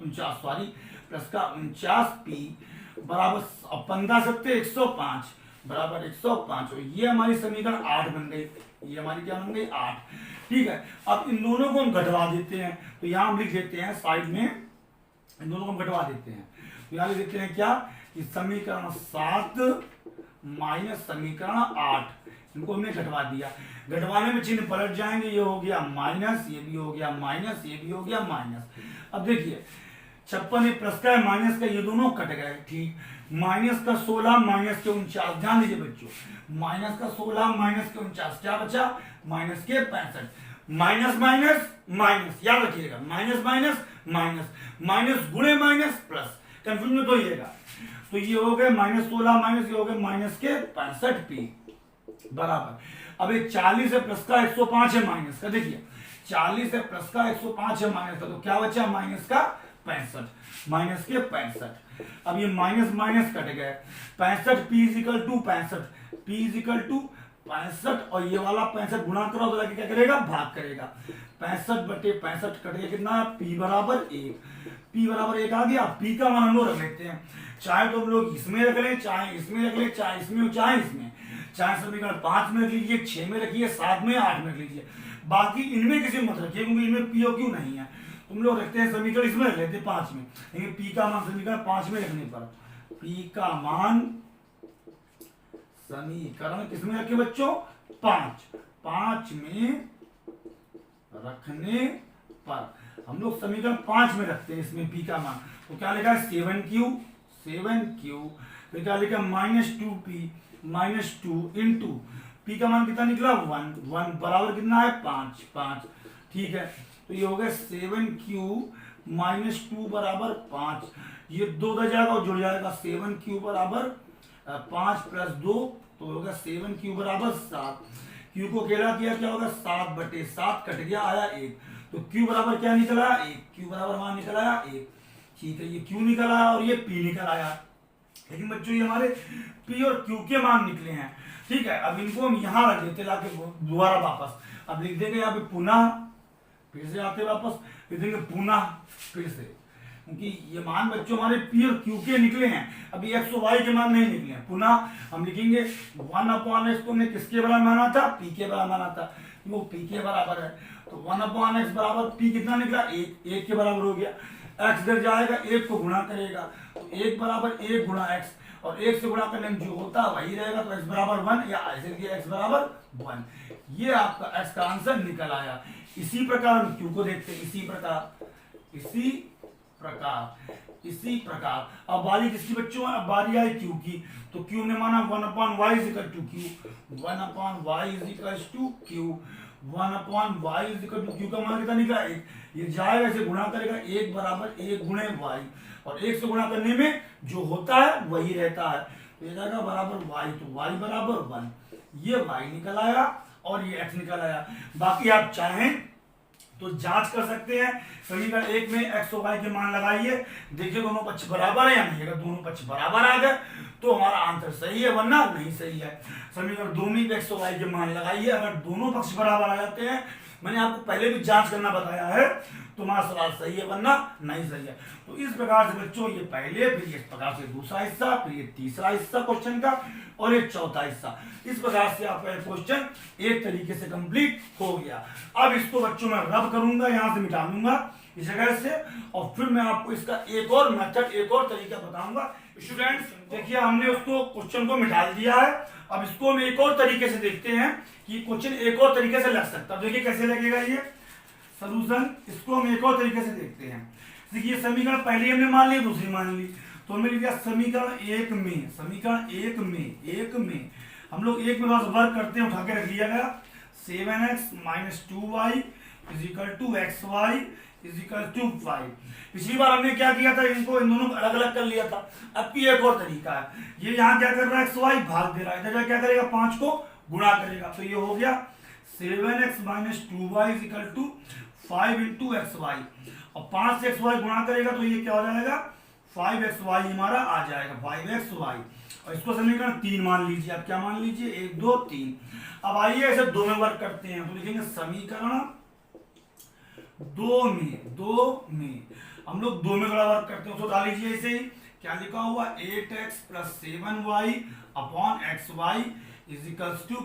49 सॉरी प्लस का 49P बराबर 15 सत्ते 105 बराबर 105। ये हमारी समीकरण 8 बन गई, ये हमारी क्या बन गई 8, ठीक है। अब इन दोनों को हम घटवा देते हैं, तो यहाँ हम लिख देते हैं साइड में, इन दोनों को हम घटवा देते हैं, तो यहाँ लिख देते हैं क्या कि समीकरण 7 माइनस समीकरण 8, इनको हमने घटवा दिया, घटवाने में चिन्ह पलट जाएंगे, ये हो गया माइनस, ये भी हो गया माइनस, ये भी हो गया माइनस। अब देखिए 56 प्लस का है माइनस का, ये दोनों कट गए, ठीक। माइनस का 16 माइनस के 49, ध्यान दीजिए बच्चों, माइनस का 16 माइनस के 49 क्या बचा माइनस के 65, माइनस माइनस माइनस, याद रखिएगा माइनस माइनस माइनस, माइनस गुणे माइनस प्लस, कंफ्यूजन तो होइएगा। तो ये हो गए -16 माइनस, ये हो गए माइनस के 65P बराबर। अब ये 40 है प्लस का 105 है माइनस का, देखिए 40 है प्लस का 105 है माइनस का, तो क्या बचा माइनस का 65, माइनस के 65। अब ये माइनस माइनस कट गए, 65P is equal to 65, P is equal to 65, और ये वाला 65 गुणा करो तो क्या करेगा भाग करेगा, 65 बटे 65 कट गया कितना, P बराबर 1, P बराबर 1 आ गया। P का मान हम लोग रख लेते हैं, चाहे तो हम लोग इसमें रख लें, चाहे इसमें रख लें, चाहे इसमें चाहे इसमें, चाहे समीकरण 5 में रख लीजिए, 6 में रखिए, 7 में 8 में रख लीजिए, बाकी इनमें किसी मत रखिए क्योंकि इनमें P और Q नहीं है। तुम लोग रखते हैं समीकरण इसमें रख लेते हैं 5 में, लेकिन P का मान समीकरण 5 में रखने पर, P का मान समीकरण किसमें रखे बच्चों 5 में रखने पर हम लोग समीकरण 5 में रखते हैं इसमें P का मान, तो क्या लिखा है 7Q, फिर क्या लिखा -2P इंटू P का मान कितना निकला 1 बराबर कितना है 5, ठीक है। तो ये हो गया 7Q -2 बराबर 5, ये 2 का जाएगा और जुड़ जाएगा, 7Q बराबर 5 प्लस 2, तो होगा 7Q बराबर 7, Q को अकेला किया क्या होगा 7 बटे 7 कट गया आया 1, तो Q बराबर क्या निकल आया 1, Q बराबर मान निकल आया 1, ठीक है। ये Q निकल आया और ये P निकल आया, लेकिन बच्चों ये हमारे P और Q के मान निकले हैं, ठीक है। अब इनको हम यहाँ रख देते लाके दोबारा वापस, अब लिख देंगे यहाँ पे पुनः, फिर से आते वापस लिख देंगे पुनः फिर से, क्योंकि ये मान बच्चों हमारे P और Q के निकले हैं, अभी X और Y के मान नहीं निकले हैं। पुनः हम लिखेंगे 1/x को हमने किसके बराबर माना था P के बराबर माना था, वो P के बराबर है, तो 1/x बराबर P कितना निकला 1 के बराबर हो गया, x इधर जाएगा 1 को गुणा करेगा, तो 1 बराबर 1 गुणा x, और 1 से गुणा करने में जो होता है वही रहेगा, तो x बराबर 1 या ऐसे दिया x बराबर 1। ये आपका x का आंसर निकल आया। इसी प्रकार हम q को देखते हैं, इसी प्रकार अब बारी किसकी बच्चों, अब बारी आई q की, तो q ने माना 1/y = q, 1/y = q, 1/y = q का मान कितना निकला 1, ये जाएगा इसे गुणा करेगा 1 बराबर 1 गुणे y, और 1 से गुणा करने में जो होता है वही रहता है, तो ये जाएगा बराबर y, तो y बराबर 1, ये y निकल आया और ये x निकल आया। बाकी आप चाहें तो जांच कर सकते हैं, समीकरण 1 में x और y के मान लगाइए, देखिए दोनों पक्ष बराबर है या नहीं। अगर दोनों पक्ष बराबर आ गए तो हमारा आंसर सही है, वरना नहीं सही है। समीकरण 2 में x और y के मान लगाइए, अगर दोनों पक्ष बराबर आ जाते हैं, मैंने आपको पहले भी जांच करना बताया है, तो हमारा सवाल सही है वरना नहीं सही है। तो इस प्रकार से बच्चों ये पहले, फिर इस प्रकार से दूसरा हिस्सा, फिर ये तीसरा हिस्सा क्वेश्चन का, और ये चौथा हिस्सा। इस प्रकार से आपका क्वेश्चन एक तरीके से कंप्लीट हो गया। अब इसको बच्चों मैं रब करूंगा, यहाँ से मिटा दूंगा इस जगह से, और फिर मैं आपको इसका एक और मेथड, एक और तरीका बताऊंगा। स्टूडेंट्स देखिए, हमने उसको क्वेश्चन को मिटा दिया है। अब इसको हम एक और तरीके से देखते हैं कि क्वेश्चन एक और तरीके से लग सकता है। देखिए कैसे लगेगा ये सॉल्यूशन, इसको हम एक और तरीके से देखते हैं। देखिए समीकरण पहले हमने मान ली, दूसरी मान ली, तो हमने लिखा समीकरण 1 में हम लोग 1 में बस वर्क करते हैं, उठा के रख लिया गया 7x - 2y = xy = 5। पिछली बार हमने क्या किया था, इनको इन दोनों को अलग अलग कर लिया था। अब की एक और तरीका है, ये यहाँ क्या कर रहा है, xy भाग दे रहा है, इधर क्या करेगा 5 को गुणा करेगा, तो ये हो गया 7x - 2y = 5 × xy, और 5 से xy गुणा करेगा तो ये क्या हो जाएगा 5xy हमारा आ जाएगा, 5xy। और इसको समीकरण 3 मान लीजिए। अब क्या मान लीजिए 1 2 3। अब आइए ऐसे 2 में वर्क करते हैं, तो लिखेंगे समीकरण 2 में हम लोग 2 में बड़ा वर्क करते हैं, उसको डाल लीजिए ऐसे ही। क्या लिखा हुआ 8x + 7y / xy =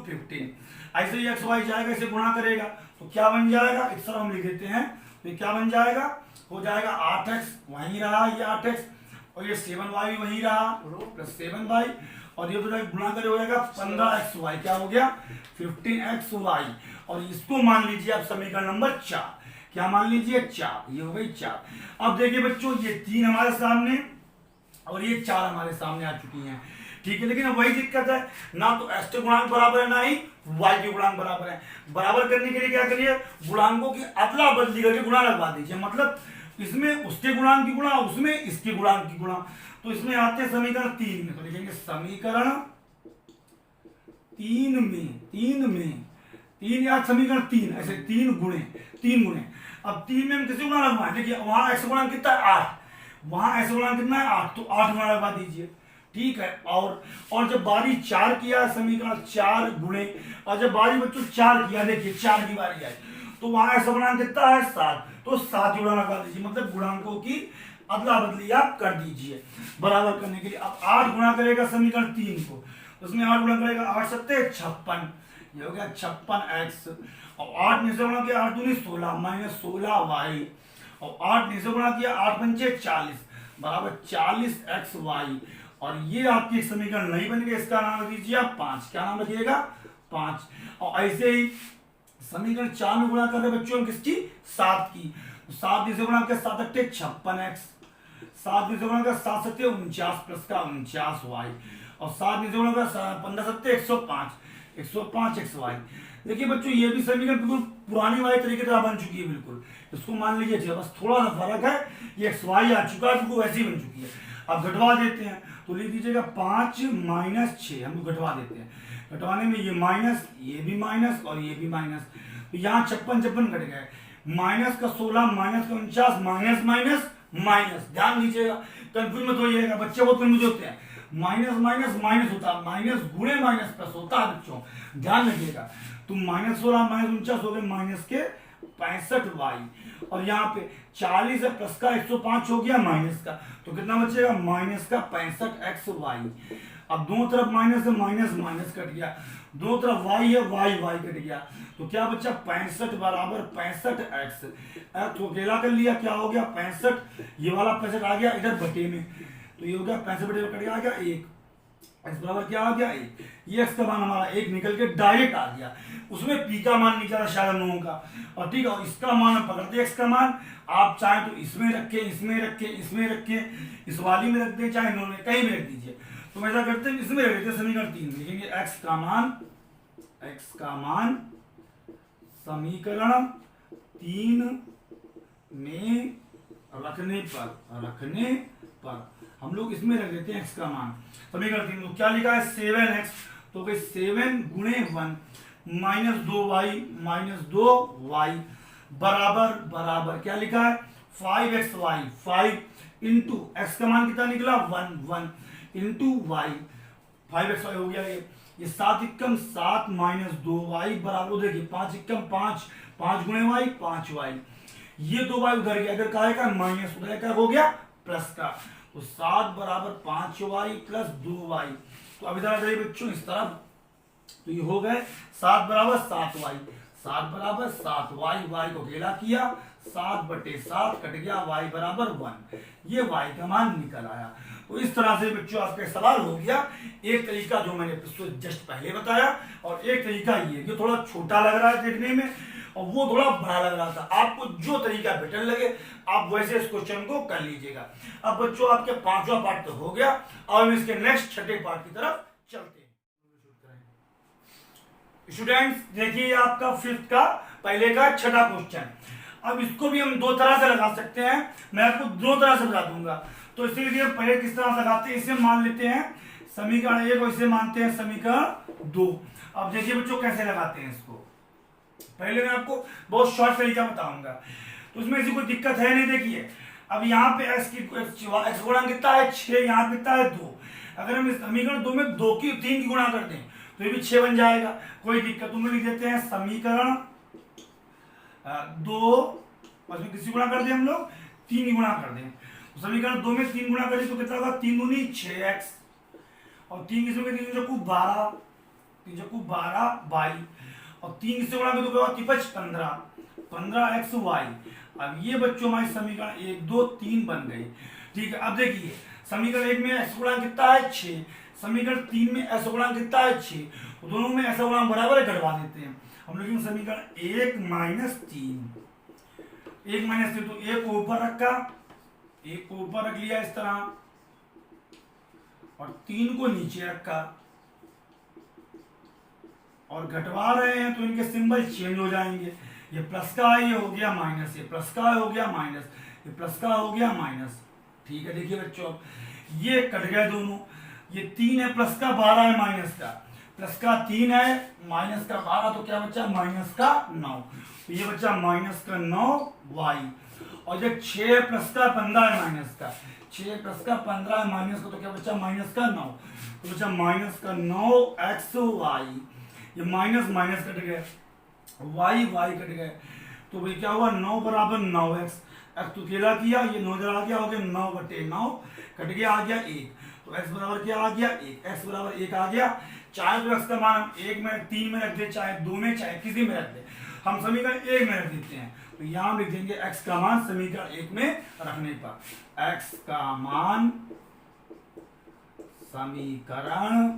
15। ऐसे ही xy जाएगा, इसे गुणा करेगा तो क्या बन जाएगा, एक तरह हम लिख देते हैं, तो क्या बन जाएगा, हो जाएगा 8x वहीं रहा, ये 8x, और ये 7y वहीं रहा + 7y, और ये तो गुणा करे हो जाएगा 15xy, क्या हो गया 15xy। और इसको मान लीजिए आप समीकरण नंबर 4, क्या मान लीजिए 4, ये हो गई 4। अब देखिए बच्चों, ये 3 हमारे सामने और ये 4 हमारे सामने आ चुकी हैं, ठीक है। लेकिन अब वही दिक्कत है, ना तो x के गुणांक बराबर है, ना ही y के गुणांक बराबर है। बराबर करने के लिए क्या करिए, गुणांकों की अदला बदली करके गुणा लगवा दीजिए, मतलब इसमें उसके गुणांक की गुणा, उसमें इसके गुणांक की गुणा। तो इसमें आते हैं समीकरण 3 में, तो लिखेंगे समीकरण 3 में 3 या समीकरण 3, ऐसे 3 गुणे। अब 3 में हम किसी गुणा लगवाएं, देखिए वहां x गुणांक कितना है 8, वहां x गुणांक कितना है 8, तो 8 गुणा लगवा दीजिए, ठीक है। और जब बारी 4 किया, समीकरण 4 गुणे, और जब बारी बच्चों 4 किया, देखिए 4 की बारी आई, तो वहां x गुणांक कितना है 7, तो 7 गुणा लगा दीजिए, मतलब गुणांकों की अदला बदली आप कर दीजिए बराबर करने के लिए। अब 8 गुणा करेगा समीकरण 3 को, उसमें 8 गुणा करेगा 8 × 7 = 56, ये हो गया 56x, और 8 में से गुणा किया 8 दूनी 16 - 16y, और 8 में से गुणा किया 8 पंचे 40 बराबर 40xy। और ये आपकी एक समीकरण नहीं बन गया, इसका नाम दीजिए आप 5, क्या नाम रखिएगा 5। और ऐसे ही समीकरण 4 में गुणा कर रहे बच्चों हम किसकी 7 की, तो 7 में से गुणा किया 7 × 8 = 56x, 7 में से गुणा किया 7 × 7 = 49 प्लस का 49y, और 7 में से गुणा किया 15 × 7 = 105xy। देखिए बच्चों, ये भी समीकरण बिल्कुल पुरानी वाली तरीके से बन चुकी है, बिल्कुल इसको मान लीजिए, बस थोड़ा सा फर्क है, ये xy आ चुका है, बिल्कुल वैसी बन चुकी है। अब घटवा देते हैं, तो लिख दीजिएगा 5 - 6, हम घटवा देते हैं, घटवाने में ये माइनस, ये भी माइनस, और ये भी माइनस, तो यहाँ 56 घट गए, माइनस का 16 माइनस का 49, माइनस माइनस माइनस, ध्यान दीजिएगा, कंफ्यूज मत होइएगा, बच्चे बहुत कंफ्यूज होते हैं, माइनस माइनस माइनस होता है, माइनस गुणे माइनस प्लस होता है बच्चों, ध्यान रखिएगा। तो -16 - 49 हो गए माइनस के 65y, और यहाँ पे 40 है प्लस का 105 हो गया माइनस का, तो कितना बचेगा माइनस का 65xy। अब दोनों तरफ माइनस है, माइनस माइनस कट गया, दोनों तरफ y है, y कट गया, तो क्या बचा 65 बराबर 65x, तो अकेला कर लिया, क्या हो गया 65, ये वाला 65 आ गया इधर बटे में, तो ये हो गया 65 बटे कट गया, आ गया 1, x बराबर क्या आ गया 1। ये x का मान हमारा 1 निकल के डायरेक्ट आ गया, उसमें p का मान निकला शायद हम लोगों का। और ठीक है, और इसका मान हम पकड़ते x का मान, आप चाहे तो इसमें रखें, इसमें रखें, इसमें रखें, इस वाली में रख दें, चाहे इन्होंने कहीं भी रख दीजिए। तो हम ऐसा करते हैं, इसमें रख देते हैं, समीकरण 3 में लिखेंगे x का मान समीकरण 3 में रखने पर हम लोग इसमें रख देते हैं x का मान समीकरण 3 में। क्या लिखा है 7x, तो 7 गुणे 1 -2y बराबर क्या लिखा है 5xy, 5 इंटू x का मान कितना निकला 1 इंटू y, 5xy हो गया ये 7 एकम 7 -2y बराबर, देखिए 5 एकम 5, 5 गुणे y 5y, ये 2y उधर गया, अगर कहा है माइनस उधर क्या हो गया प्लस का, तो 7 बराबर 5y प्लस 2y। तो अब इधर आ जाइए बच्चों इस तरफ, तो ये हो गए 7 बराबर 7y, 7 बराबर 7y, y को अकेला किया 7/7 कट गया, y बराबर 1, ये y का मान निकल आया। तो इस तरह से बच्चों आपके सवाल हो गया। एक तरीका जो मैंने जस्ट पहले बताया, और एक तरीका ये थोड़ा छोटा लग रहा है देखने में और वो थोड़ा बड़ा लग रहा था, आपको जो तरीका बेटर लगे आप वैसे इस क्वेश्चन को कर लीजिएगा। अब बच्चों आपके 5वां पार्ट तो हो गया, और हम इसके नेक्स्ट 6ठे पार्ट की तरफ चलते हैं। स्टूडेंट्स देखिए आपका 5th का पहले का 6ठा क्वेश्चन, अब इसको भी हम 2 तरह से लगा सकते हैं, मैं आपको 2 तरह से बता दूंगा। तो इसीलिए पहले किस तरह से लगाते हैं, इसे मान लेते हैं समीकरण 1 और इसे मानते हैं समीकरण 2। अब देखिए बच्चों कैसे लगाते हैं इसको, पहले मैं आपको बहुत शॉर्ट तरीका बताऊंगा, तो उसमें ऐसी कोई दिक्कत है नहीं। देखिए अब यहाँ पे x गुणा कितना है 6, यहाँ कितना है 2, अगर हम इस समीकरण 2 में 2 की 3 की गुणा कर दें तो ये भी 6 बन जाएगा, कोई दिक्कत। तुम लिख देते हैं समीकरण 2 और इसमें किसी गुणा कर दें हम लोग 3 की गुणा कर दें, तो समीकरण 2 में 3 गुणा करें तो कितना होगा 3 दूनी 6x, और 3 किसी में 3 चौकू 12, 3 चौकू 12 22, और 3 किससे गुणा करें तो क्या होगा 15, 15xy। अब ये बच्चों हमारे समीकरण 1 2 3 बन गए, ठीक है। अब देखिए समीकरण 1 में x गुणा कितना है 6, समीकरण 3 में s गुणा कितना है 6, तो दोनों में ऐसा गुणा बराबर घटवा देते हैं हम लोग। समीकरण 1 -3, 1 -3, तो 1 को ऊपर रखा, 1 को ऊपर रख लिया इस तरह, और 3 को नीचे रखा, और घटवा रहे हैं तो इनके सिंबल चेंज हो जाएंगे, ये प्लस का है ये हो गया माइनस, ये प्लस का हो गया माइनस, ये प्लस का हो गया माइनस, ठीक है। देखिए बच्चों ये कट गए दोनों, ये 3 है प्लस का, 12 है माइनस का, प्लस का 3 है माइनस का 12, तो क्या बचा माइनस का 9, तो ये बचा माइनस का 9y, और ये 6 प्लस का 15 है माइनस का, 6 प्लस का 15 है माइनस का, तो क्या बचा माइनस का 9, तो बचा माइनस का 9xy, ये माइनस माइनस कट गए, y कट गए, तो भाई क्या हुआ 9 बराबर 9x, x तो अकेला किया, ये 9 इधर आ गया, हो गया 9/9 कट गया, आ गया 1, तो x बराबर क्या आ गया 1, x बराबर 1 आ गया। चाहे तो x का मान हम 1 में 3 में रख दे, चाहे 2 में, चाहे किसी में रख दे, हम समीकरण 1 में रख देते हैं, तो यहां लिख देंगे x का मान समीकरण 1 में रखने पर, x का मान समीकरण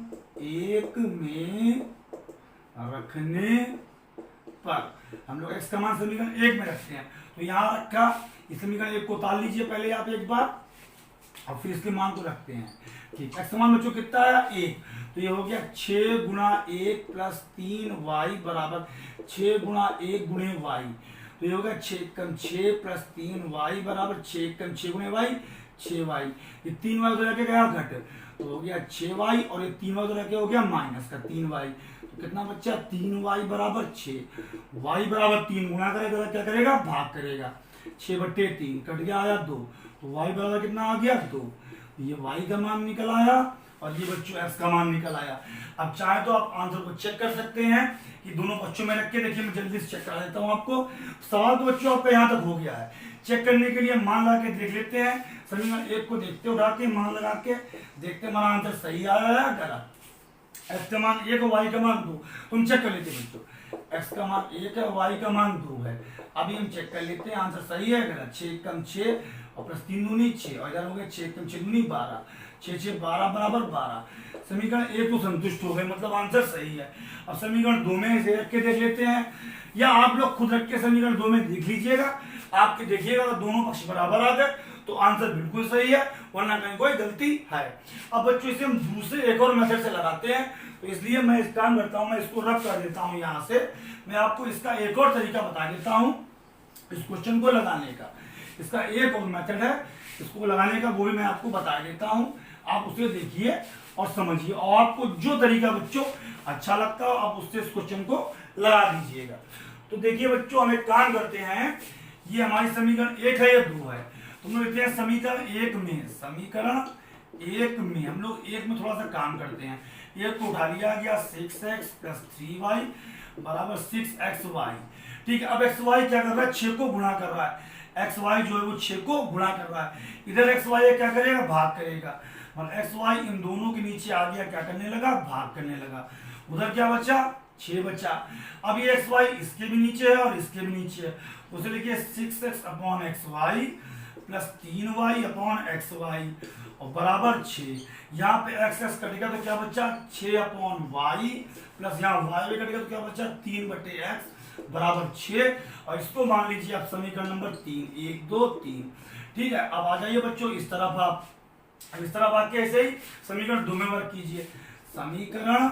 1 में रखने पर हम लोग x का मान समीकरण 1 में रखते हैं, तो यहां रखा, इस समीकरण 1 को उतार लीजिए पहले आप एक बार, और फिर इसके मान को रखते हैं, ठीक। x का मान बच्चों कितना है 1, तो ये हो गया 6 गुणा 1 प्लस 3y बराबर 6 गुणा 1 गुणे y, तो ये हो गया 6 कम 6 प्लस 3y बराबर 6 कम 6 गुणे y 6y, ये 3y उधर जाके गया घट, तो हो गया 6y, और ये 3y उधर जाके हो गया माइनस का 3y, तो कितना बच्चा 3y बराबर 6, y बराबर 3 गुणा करेगा क्या करेगा भाग करेगा, 6/3 कट गया आया 2, तो y बराबर कितना आ गया 2, ये y का मान निकल आया, और ये बच्चों x का मान निकल आया। अब चाहे तो आप आंसर को चेक कर सकते हैं कि दोनों बच्चों में रख के, देखिए मैं जल्दी से चेक करा देता हूं आपको। सवाल तो बच्चों आपका यहाँ तक हो गया है, चेक करने के लिए मान लगा के देख लेते हैं, समीकरण 1 को देखते उठा के मान लगा के देखते हमारा आंसर सही आया या गलत। x का मान 1 और y का मान 2, तुम चेक कर लेते बच्चों, x का मान 1 है, y का मान 2 है, अभी हम चेक कर लेते हैं आंसर सही है गलत। 6 कम 6 और प्लस 3 दूनी 6, और इधर हो गया 6 कम 6 दूनी 12, 6 6 12 बराबर 12। समीकरण 1 तो संतुष्ट हो गए, मतलब आंसर सही है। अब समीकरण 2 में इसे रख के देख लेते हैं, या आप लोग खुद रख के समीकरण 2 में देख लीजिएगा। आपके देखिएगा तो दोनों पक्ष बराबर आ गए तो आंसर बिल्कुल सही है, वरना कहीं कोई गलती है। अब बच्चों इसे हम दूसरे एक और मेथड से लगाते हैं, तो इसलिए मैं इस काम करता हूं, मैं इसको रब कर देता हूं यहाँ से। मैं आपको इसका एक और तरीका बता देता हूं इस क्वेश्चन को लगाने का। इसका एक और मेथड है इसको लगाने का, वो भी मैं आपको बता देता हूं। आप उसे देखिए और समझिए, और आपको जो तरीका बच्चों अच्छा लगता हो आप उससे इस क्वेश्चन को लगा दीजिएगा। तो देखिए बच्चों, हम एक काम करते हैं, ये हमारी समीकरण 1 है या 2 है, तो हम लेते हैं समीकरण 1 में। समीकरण 1 में हम लोग 1 में थोड़ा सा काम करते हैं। 1 को उठा लिया गया 6x + 3y बराबर 6xy। ठीक है, अब xy क्या कर रहा है, 6 को गुणा कर रहा है। xy जो है वो 6 को गुणा कर रहा है। इधर xy क्या करेगा, भाग करेगा, और xy इन दोनों के नीचे आ गया, क्या करने लगा, भाग करने लगा। उधर क्या बचा, 6 बचा। अब ये xy इसके भी नीचे है और इसके भी नीचे है, उसे लिखिए 6x/xy + 3y/xy और बराबर 6। यहाँ पे x कटेगा तो क्या बचा, 6/y प्लस यहाँ y भी कटेगा तो क्या बचा, 3/x बराबर 6। और इसको मान लीजिए आप समीकरण नंबर 3, 1 2 3। ठीक है, अब आ जाइए बच्चों इस तरफ। आप अब इस तरफ आके ऐसे ही समीकरण 2 में वर्क कीजिए। समीकरण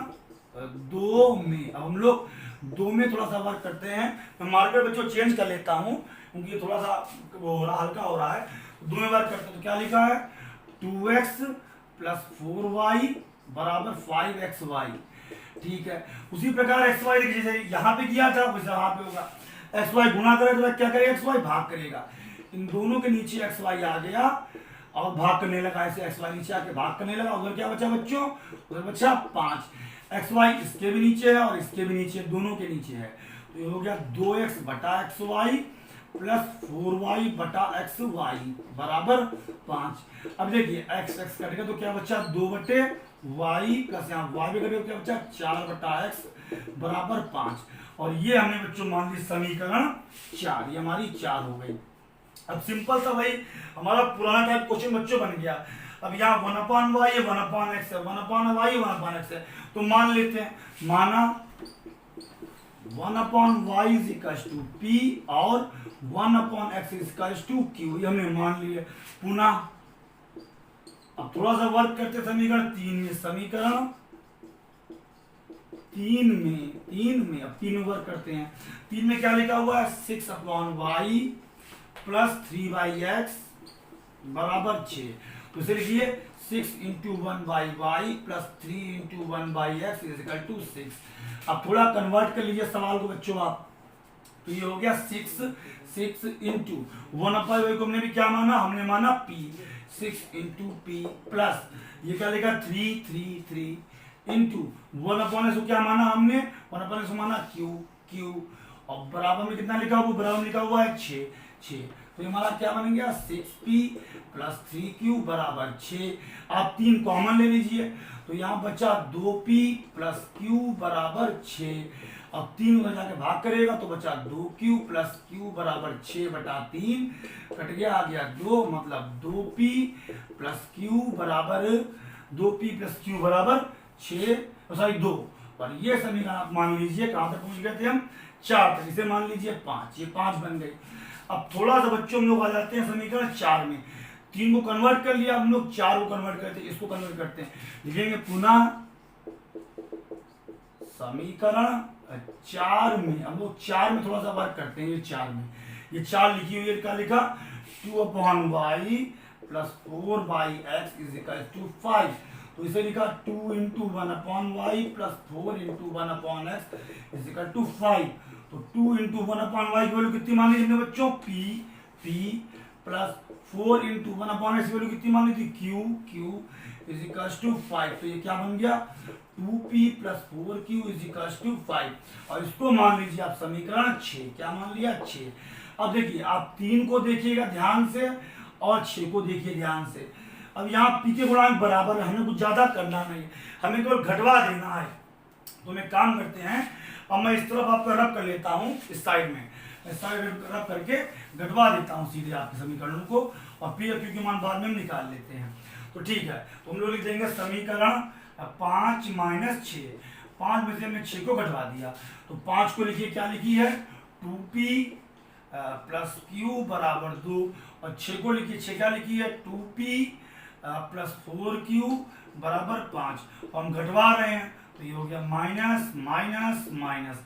2 में अब हम लोग 2 में थोड़ा सा वर्क करते हैं। मैं मार्कर बच्चों चेंज कर लेता हूं क्योंकि थोड़ा सा वो हो रहा, हल्का हो रहा है। 2 में वर्क करते हैं तो क्या लिखा है, 2x + 4y बराबर 5xy। ठीक है, उसी प्रकार xy जैसे यहाँ पे किया था वैसे यहाँ पे होगा। xy गुणा करे तो क्या करेगा, xy भाग करेगा। इन दोनों के नीचे xy आ गया और भाग करने लगा, ऐसे xy नीचे आके भाग करने लगा। उधर क्या बचा बच्चों, उधर बचा 5। xy इसके भी नीचे है और इसके भी नीचे, दोनों के नीचे है, तो ये हो गया 2x/xy + 4y/xy बराबर 5। अब देखिए x कटेगा तो क्या बचा, 2/y प्लस यहाँ y भी कटेगा तो क्या बचा, 4/x बराबर 5। और ये हमने बच्चों मान ली समीकरण 4, ये हमारी 4 हो गई। अब सिंपल सा भाई हमारा पुराना टाइप क्वेश्चन बच्चों बन गया। अब यहाँ 1/y है, 1/x है, 1/y 1/x है, तो मान लेते हैं, माना 1/y = p और 1/x = q, ये हमने मान लिया। पुनः अब थोड़ा सा वर्क करते समीकरण 3 में। समीकरण 3 में अब 3 में वर्क करते हैं। 3 में क्या लिखा हुआ है, 6/y + 3x बराबर 6। तो इसे लिखिए 6 × 1/y + 3 × 1/x = 6। अब थोड़ा कन्वर्ट कर लीजिए सवाल को बच्चों आप, तो ये हो गया 6 × 1/y को हमने भी क्या माना, हमने माना p, 6 × p प्लस ये क्या लिखा 3 × 1/s को क्या माना हमने, 1/s को माना q और बराबर में कितना लिखा हुआ, बराबर लिखा हुआ है 6। तो हमारा क्या बन गया, 6p + 3q बराबर 6। आप 3 कॉमन ले लीजिए तो यहाँ बचा 2p + q बराबर 6। अब 3 उधर जाके भाग करेगा तो बचा 2q + q बराबर 6/3 कट गया, आ गया 2, मतलब 2p + q बराबर 6, सॉरी 2। और ये समीकरण आप मान लीजिए कहां तक पहुंच गए थे हम, 4 तक। इसे मान लीजिए 5, ये 5 बन गई। अब थोड़ा सा बच्चों हम लोग आ जाते हैं समीकरण 4 में। 3 को कन्वर्ट कर लिया हम लोग, 4 को कन्वर्ट करते हैं, इसको कन्वर्ट करते हैं, लिखेंगे पुनः समीकरण 4 में। हम लोग 4 में थोड़ा सा वर्क करते हैं। ये 4 में, ये 4 लिखी हुई है, क्या लिखा, 2/y + 4/x = 5। तो इसे लिखा 2 × 1/y + 4 × 1/x = 5। तो 2 × 1/y की वैल्यू कितनी मान ली हमने बच्चों, p प्लस 4 × 1/x की वैल्यू कितनी मान ली थी, q = 5। तो ये क्या बन गया, 2p + 4q = 5। और इसको मान लीजिए आप समीकरण 6, क्या मान लिया, 6। अब देखिए आप 3 को देखिएगा ध्यान से और 6 को देखिए ध्यान से। अब यहाँ p के गुणांक बराबर है, हमें कुछ ज्यादा करना नहीं, हमें केवल घटवा देना है। तो मैं काम करते हैं, अब मैं इस तरफ आपका रब कर लेता हूँ, इस साइड में इस साइड रब करके घटवा देता हूँ सीधे आपके समीकरणों को, और p और q के मान बाद में हम निकाल लेते हैं। तो ठीक है, तो हम लोग लिख देंगे समीकरण 5 माइनस 6, 5 में से हमने 6 को घटवा दिया, तो 5 को लिखिए, क्या लिखी है 2p प्लस q बराबर 2, और 6 को लिखिए, 6 क्या लिखी है 2p प्लस 4q बराबर 5, और हम घटवा रहे हैं तो ये हो गया माइनस माइनस माइनस,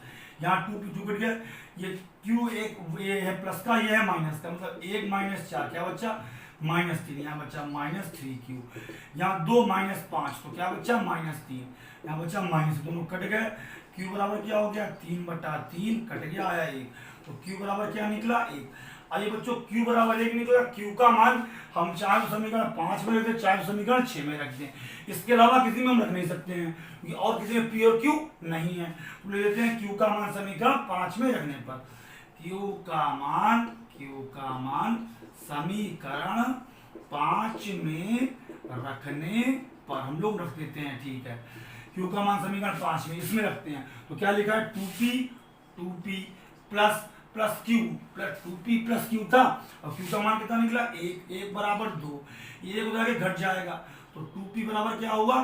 यहाँ 2p घट गया, ये q एक ये है प्लस का, ये है माइनस का, मतलब 1 माइनस 4 क्या बच्चा -3, यहाँ बच्चा -3q, यहाँ 2 माइनस 5 तो क्या बच्चा -3, यहाँ बच्चा माइनस, दोनों कट गए, q बराबर क्या हो गया 3/3 कट गया, आया 1, तो q बराबर क्या निकला 1। आइए बच्चों q बराबर 1 निकला, q का मान हम चाहे तो समीकरण 5 में रख दें, चाहे तो समीकरण 6 में रख दें, इसके अलावा किसी में हम रख नहीं सकते हैं क्योंकि और किसी में p और q नहीं है, तो ले लेते हैं q का मान समीकरण 5 में रखने पर, q का मान समीकरण 5 में रखने पर हम लोग रख देते हैं, ठीक है, q का मान समीकरण 5 में इसमें रखते हैं, तो क्या लिखा है 2p plus q plus 2p plus q था, और q का मान कितना निकला 1 बराबर 2, ये एक उधर घट जाएगा, तो 2p बराबर क्या हुआ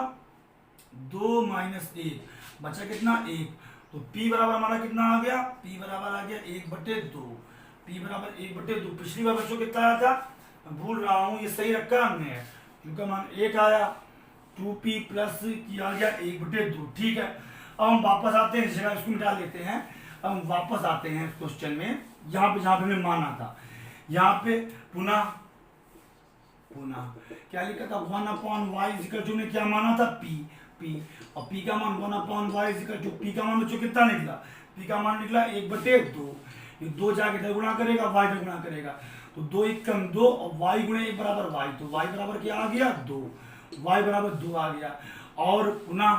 2 माइनस 1, बचा कितना 1, तो p बराबर हमारा कितना आ गया, p बराबर आ गया 1/2, p बराबर 1/2, पिछली बार बच्चों कितना आया था, मैं भूल रहा हूँ, ये सही रखा हमने, q का मान 1 आया, 2p प्लस किया गया 1/2, ठीक है। अब हम वापस आते हैं, इस जगह इसको मिटा लेते हैं, अब हम वापस आते हैं क्वेश्चन में, यहाँ पे जहाँ पे हमने माना था, यहाँ पे पुनः क्या लिखा था 1/y ने क्या माना था p, और p का मान 1/y p का मान बच्चों कितना निकला, p का मान निकला 1/2, ये 2 जाके इधर गुणा करेगा, y इधर गुणा करेगा, तो 2 1 कम 2, और y गुणे 1 बराबर y, तो y बराबर क्या आ गया 2, y बराबर 2 आ गया, और पुनः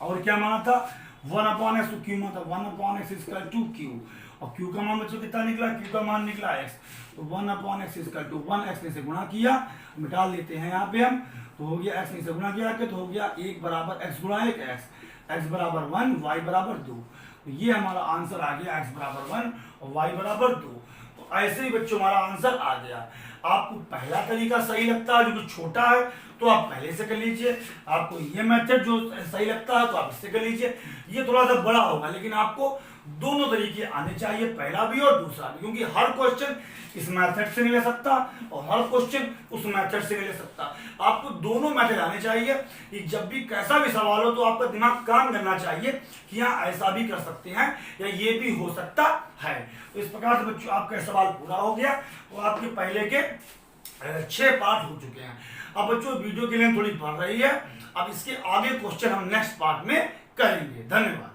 और क्या माना था 1/x, तो q माना था 1/x इक्वल टू q, और q का मान बच्चों कितना निकला, q का मान निकला x, तो 1/x इक्वल टू 1x ने से गुणा किया, मिटा लेते हैं यहाँ पे हम, तो हो गया x ने से गुणा किया तो हो गया 1 बराबर x गुणा 1 x बराबर 1 y बराबर 2, तो ये हमारा आंसर आ गया x बराबर 1 और y बराबर 2। तो ऐसे ही बच्चों हमारा आंसर आ गया। आपको पहला तरीका सही लगता है जो कि छोटा है तो आप पहले से कर लीजिए, आपको ये मेथड जो सही लगता है तो आप इससे कर लीजिए, ये थोड़ा सा बड़ा होगा लेकिन आपको दोनों तरीके आने चाहिए, पहला भी और दूसरा भी, क्योंकि हर क्वेश्चन इस मेथड से नहीं ले सकता और हर क्वेश्चन उस मेथड से नहीं ले सकता। आपको दोनों मेथड आने चाहिए कि जब भी कैसा भी सवाल हो तो आपका दिमाग काम करना चाहिए कि हाँ ऐसा भी कर सकते हैं या ये भी हो सकता है। तो इस प्रकार से बच्चों आपका सवाल पूरा हो गया, तो आपके पहले के 6 पार्ट हो चुके हैं। अब बच्चों वीडियो के लिए थोड़ी बढ़ रही है, अब इसके आगे क्वेश्चन हम नेक्स्ट पार्ट में करेंगे। धन्यवाद।